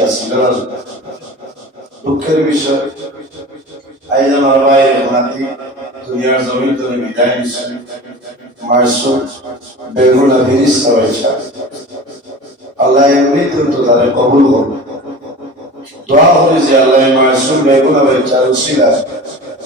আসছিল দুঃখের বিষয়। হয়েছে আল্লাহ এমনি তাদের কবুল করবে দোয়া করি যে আল্লাহ মাসুম বেগুনা বেচার উসিলা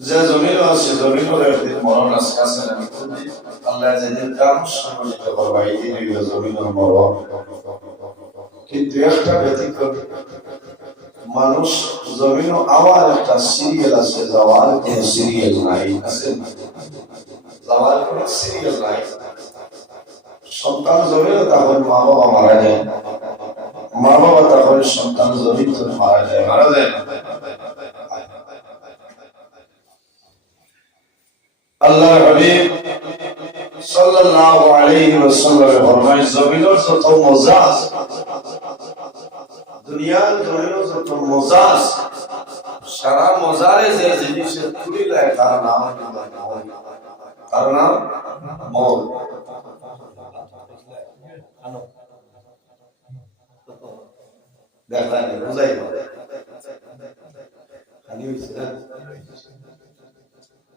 যে জমিন আছে একদিন মরণ আছে আছে আল্লাহ যেদিন কাম সংগঠিত করবা, এই দিন জমিনের মরণ। কিন্তু একটা ব্যতিক্রম। মানুষ জমিন আবার একটা সিরিয়াল আছে যাওয়ার কোন সিরিয়াল নাই, আছে যাওয়ার কোন সিরিয়াল নাই। সন্তান জমিন তখন মা বাবা মারা যায়। মা বাবা তখন সন্তান জমিন মারা যায়। মারা যায়? আল্লাহ হাবিব সাল্লাল্লাহু আলাইহি ওয়াসাল্লাম ফরমায় জমিনের যত মজা আছে দুনিয়ার জমিনের যত মজা আছে সারা মজারে যে জিনিসের তুলি লাগে তার নাম তার নাম মৌত দেখা বুঝাই খালি হইছে না?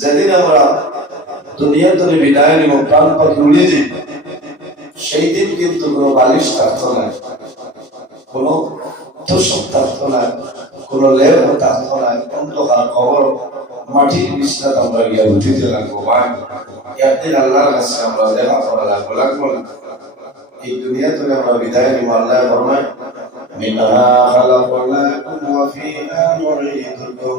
যেদিন আমরা দুনিয়া ধরে বিদায় নিব প্রাণ পাখি উড়িয়ে দিই সেই দিন কিন্তু কোনো বালিশ থাকতো না কোনো তোষক থাকতো না কোনো লেপ থাকতো না অন্ধকার খবর মাটির বিছনাত আমরা গিয়ে উঠিতে লাগবো ভাই একদিন আল্লাহর কাছে আমরা দেখা করা লাগবো লাগবো না এই দুনিয়া থেকে আমরা বিদায় নিব আল্লাহ ফরমায় منها خلقناكم وفيها نعيدكم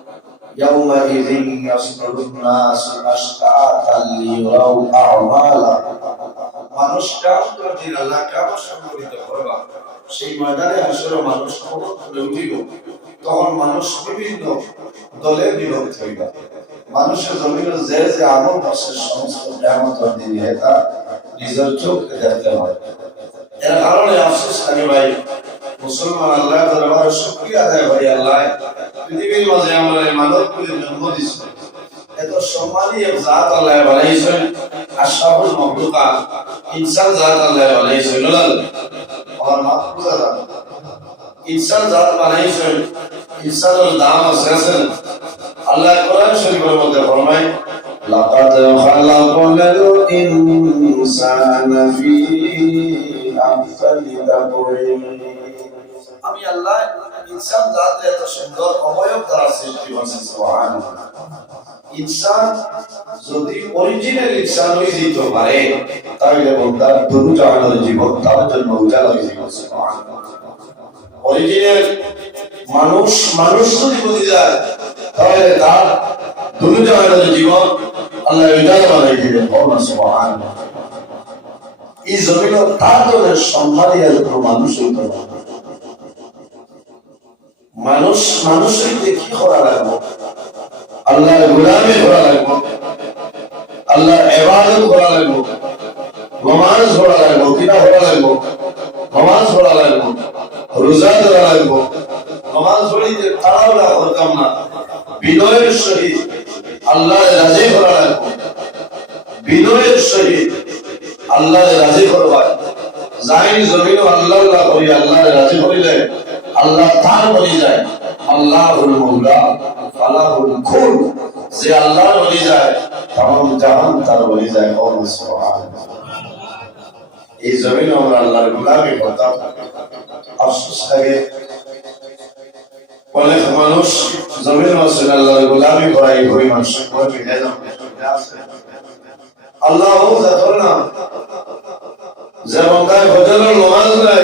يومئذ يصدر الناس أشتاتا ليروا أعمالهم মানুষ কাম দিন আল্লাহ কাম সংগঠিত করবা সেই ময়দানে আসলে মানুষ খবর তুলে উঠিল তখন মানুষ বিভিন্ন দলে বিভক্ত হইবা মানুষের জমিনে যে যে আমল বসে সমস্ত কেমন দিন এটা নিজের চোখে দেখতে হয় এর কারণে আফসোস খালি ভাই মুসলমান আল্লাহ দরবারে শুকরিয়া আদায় করি আল্লাহ পৃথিবীর মাঝে আমরা মানব কুলের জন্ম দিছে এত সম্মানী এক জাত আল্লাহ বানাইছেন আশরাফুল মাখলুকাত ইনসান জাত আল্লাহ বানাইছেন আমার মাহফুজা জাত। ইনসান জাত বানাইছেন, ইনসানের দাম আছে আল্লাহ কোরআন শরীফের মধ্যে ফরমায়, লাকাদ খালাকনাল ইনসানা ফি আহসানি তাকওয়িম আমি আল্লাহ ইনসান জাতে এত সুন্দর অবয়ব দ্বারা সৃষ্টি সুবহানাল্লাহ। ইনসান যদি অরিজিনাল ইনসান হয়ে যেত পারে, তাহলে বন্দার দুরু জানার জীবন, তার জন্য উজালা হয়ে যেত অরিজিনাল মানুষ মানুষ যদি বুঝে যায়, তাহলে তার দুরু জানার জীবন আল্লাহ উজালা বানাই দিলেন বলনা সুবহানাল্লাহ। এই জমিন তার জন্য সম্মানী মানুষ হইতে পারে। মানুষ, মানুষের কি করা লাগবে। আল্লাহর গোলামি করা লাগবে। আল্লাহর ইবাদত করা লাগবে। নমাজ পড়া লাগবে কিনা পড়া লাগবে। নমাজ পড়া লাগবে। রোজা ধরা লাগবে। নমাজ করতাম না বিনয়ের সহিত আল্লাহর রাজি করা লাগবে। বিনয়ের সহিত আল্লাহর রাজি যাই জমিন আল্লাহ আল্লাহ করি, আল্লাহর রাজি করিলে আল্লাহ তার বলি যায়, আল্লাহুল মৌলা আল্লাহুল খুল। যে আল্লাহর বলি যায় তাম জাহান তার বলি যায় সুবহানাল্লাহ। এই জমিন আমরা আল্লাহর গোলামি করতাম আফসোস লাগে। অনেক মানুষ জমিন মাসুল আল্লাহর গোলামি মানুষ করে মিলে না আল্লাহ ও দেখো না যে বন্দায় ভজনের নমাজ নাই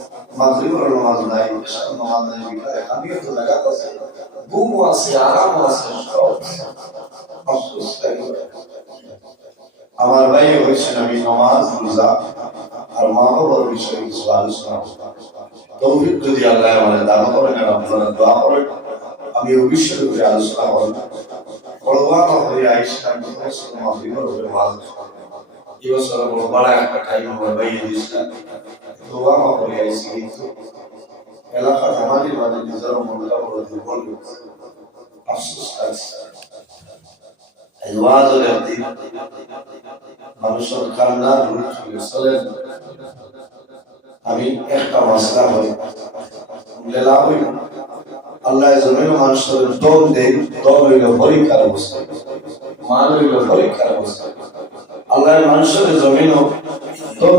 মাগরিবের নামাজ নাই এশার নামাজ নাই, বিকালে আমিও তো জায়গা আছে। ঘুমও আছে আরাম আছে আমার ভাই হয়েছেন আমি নামাজ, রোজা, আর মা বাবার বিষয়ে কিছু আলোচনা। তৌফিক যদি আল্লাহ মানে দান করেন, আর আপনারা দোয়া করেন, আমি অবশ্যই রূপে আলোচনা করব বড়বান হয়ে আইসলাম মাগরিবের নামাজ। এই বছর বড় বড় একটা টাইম আমার ভাই দিয়েছিলাম দোয়া করে আইসি এলাকা জামালির মাঝে নিজের মনটা করে দিয়ে বলবে আফসোস লাগছে। আজওয়াজের একদিন মানুষের কান্না রুল চলে আমি একটা মশলা হই লেলা হই আল্লাহ জমিন মানুষের দম দেই দম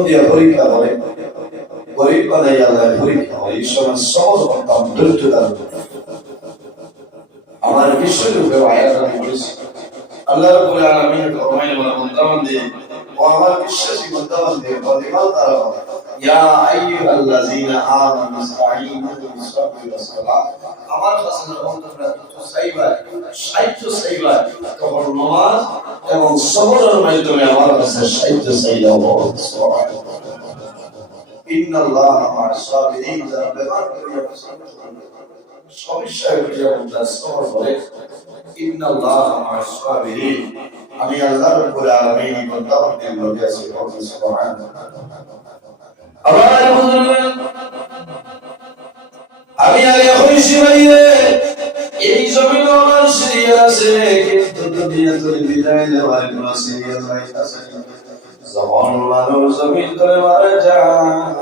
দিয়ে পরীক্ষা করে। গরিব বানাই আল্লাহ পরীক্ষা হয় এই সময় সহজ করতাম ধৈর্য দান আমার বিশ্বের উপরে আয়াত আমি বলেছি আল্লাহ রাব্বুল আলামিন ফরমাইলেন বলা বন্দাবান্দি ও আমার বিশ্বাসী বন্দাবান্দি বলিমাল তারা ইয়া আইয়ুহাল্লাযীনা আমানু ইসতাঈনু বিস-সাবরি ওয়াস-সালাহ আমার কাছে যখন তোমরা দুটো চাইবা সাহায্য চাইবা তখন নামাজ এবং সবরের মাধ্যমে আমার কাছে সাহায্য চাইবা সুবহানাল্লাহ সাবিরিন আমি আল্লাহ আমি আগে এই জমিন আমার সিরিয়াল আছে, কিন্তু দুনিয়া তোর বিদায় নেওয়ার কোন সিরিয়াল আছে যখন মানুষ জমিন করে মারা যায়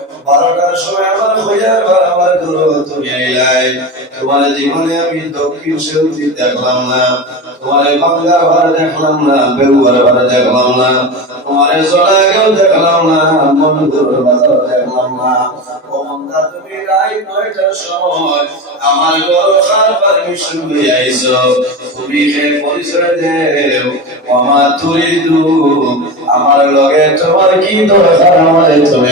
বারোটার সময় আমার খোঁজার আমার তোমার জীবনে আমি দক্ষিণ দেখলাম না, তোমার ঘর দেখলাম না ঘর দেখলাম না, তোমার জলাকেও দেখলাম না মন দেখলাম না। তুমি রাই নয়টার সময় আমার আইছো। তুমি পরিচয় দেও আমার তুরিদু আমার লগে তোমার কি দরকার আমারে তুমি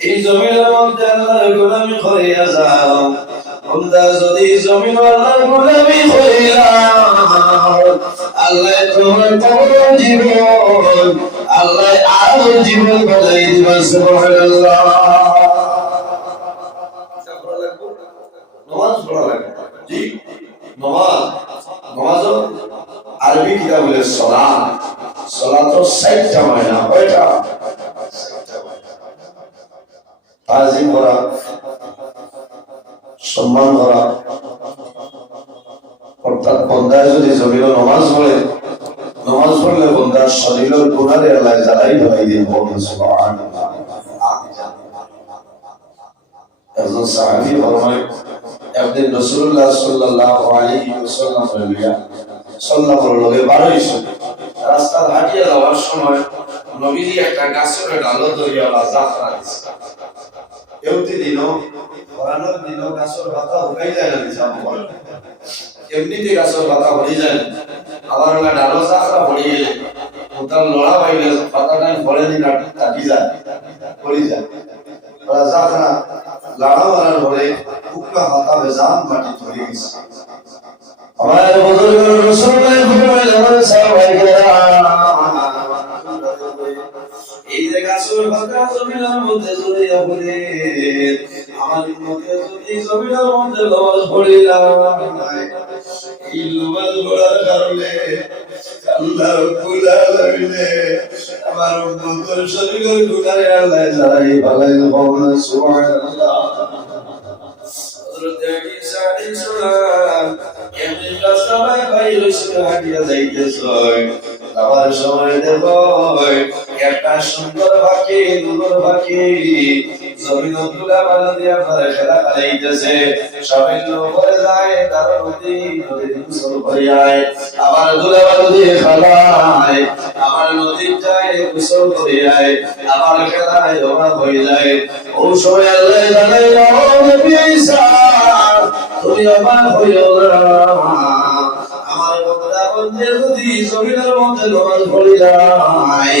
এই জমিনের মধ্যে আল্লাহর গোলামি করিয়া যাও বন্দা যদি জমিন আল্লাহর গোলামি করিয়া আল্লাহ তোমার কবর জীবন, আল্লাহ আরও জীবন বানাই দিবা সুবহানাল্লাহ। নমাজ পড়া লাগবে জি? নমাজ। নমাজ আরবি কিতাব সলাত সলাত তো ষাটটা মায়না কয়টা? তাজিম করা, সম্মান করা। অর্থাৎ বন্দায় যদি জমিল নমাজ পড়ে, নমাজ পড়লে বন্দার শরীরের গুণারে আল্লাহ যারাই ধরাই দিয়ে বলুন একজন রাস্তা যাওয়ার সময় নবীজি একটা গাছের ধরিয়া এমতি দিনও পরানোর দিনও গাছের পাতা শুকাই যায় না নিজাম এমনিতে গাছের পাতা ভরি যায় আবার ওলা ডালো জাফরা ভরি গেলে ওটার লড়া পাইলে পাতাটা ভরে দিন কাটি যায় পড়ি যায় ওরা জাফরা লাড়া মারার পরে উকলা হাতা বেজান মাটি ধরে গেছে আমার বুজুর্গ রাসূলুল্লাহ ফরমাইলেন আমার সাহাবায়ে এই যে গাছের পাতা জমিনের যদি জমিনের মধ্যে লবণ পড়িলাম এই লবণ পড়ার কারণে আল্লাহ রব্বুল আলামিনে আমার উম্মতের শরীরের গুনাহে আল্লাহ সময় দেব। একটা সুন্দর পাখি দুলোর পাখি জমিন তুলা বানা দিয়া ঘরে খেলা খেলাইতেছে সবাই লোকের যায়, তার নদী নদীর গোসল করিয়ায় আবার দুলা বালু দিয়ে খেলায় আবার নদীর যায় গোসল করে আয়। আমার খেলায় জমা হয়ে যায়। ও সময় আল্লাহ ঈসা, তুমি অবাক হইও না। আমার বন্ধা বন্ধে যদি জমিনের মধ্যে নামাজ পড়ি যায়।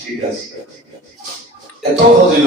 ঠিক আছে। এত বুঝল